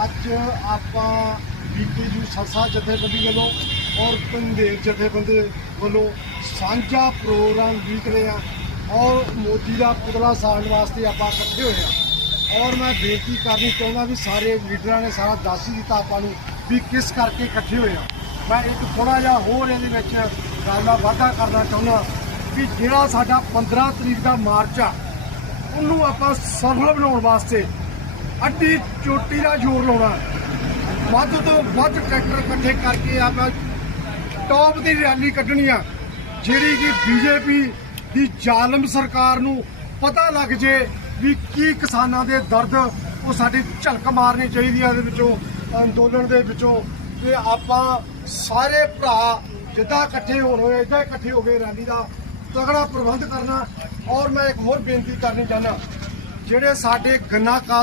ਅੱਜ ਆਪਾਂ ਬੀਕੇਯੂ ਸੰਸਾ ਜਥੇਬੰਦੀ ਵੱਲੋਂ ਔਰ ਪੰਦੇਰ ਜਥੇਬੰਦੀ ਵੱਲੋਂ ਸਾਂਝਾ ਪ੍ਰੋਗਰਾਮ ਲਿਖ ਰਹੇ ਆ ਔਰ ਮੋਦੀ ਦਾ ਪੁਤਲਾ ਸਾੜਨ ਵਾਸਤੇ ਆਪਾਂ ਇਕੱਠੇ ਹੋਏ ਆ ਔਰ ਮੈਂ ਬੇਨਤੀ ਕਰਨੀ ਚਾਹੁੰਦਾ ਵੀ ਸਾਰੇ ਲੀਡਰਾਂ ਨੇ ਸਾਰਾ ਦੱਸ ਹੀ ਦਿੱਤਾ ਆਪਾਂ ਨੂੰ ਵੀ ਕਿਸ ਕਰਕੇ ਇਕੱਠੇ ਹੋਏ ਆ ਮੈਂ ਇੱਕ ਥੋੜਾ ਜਿਹਾ ਹੋਰ ਇਹਦੇ ਵਿੱਚ ਗੱਲ ਦਾ ਵਾਅਦਾ ਕਰਨਾ ਚਾਹੁੰਦਾ ਕਿ ਜਿਹੜਾ ਸਾਡਾ 15 ਤਰੀਕ ਦਾ ਮਾਰਚ ਆ, ਉਹਨੂੰ ਆਪਾਂ ਸਫਲ ਬਣਾਉਣ ਵਾਸਤੇ ਅੱਡੀ ਚੋਟੀ ਦਾ ਜ਼ੋਰ ਲਾਉਣਾ। ਵੱਧ ਤੋਂ ਵੱਧ ਟਰੈਕਟਰ ਇਕੱਠੇ ਕਰਕੇ ਆਪਾਂ ਟੌਪ ਦੀ ਰੈਲੀ ਕੱਢਣੀ ਆ, ਜਿਹੜੀ ਕਿ ਬੀਜੇਪੀ ਦੀ ਜ਼ਾਲਮ ਸਰਕਾਰ ਨੂੰ ਪਤਾ ਲੱਗ ਜੇ ਵੀ ਕੀ ਕਿਸਾਨਾਂ ਦੇ ਦਰਦ ਉਹ ਸਾਡੀ ਝਲਕ ਮਾਰਨੀ ਚਾਹੀਦੀ ਆ ਇਹਦੇ ਵਿੱਚੋਂ, ਅੰਦੋਲਨ ਦੇ ਵਿੱਚੋਂ। ਤੇ ਆਪਾਂ ਸਾਰੇ ਭਰਾ ਜਿੱਦਾਂ ਇਕੱਠੇ ਹੋਣ ਹੋਏ ਇਦਾਂ ਇਕੱਠੇ ਹੋ ਗਏ ਰੈਲੀ ਦਾ ਤਗੜਾ ਪ੍ਰਬੰਧ ਕਰਨਾ। ਔਰ ਮੈਂ ਇੱਕ ਹੋਰ ਬੇਨਤੀ ਕਰਨੀ ਚਾਹੁੰਦਾ, ਜਿਹੜੇ ਸਾਡੇ ਗੰਨਾ ਕਾਸ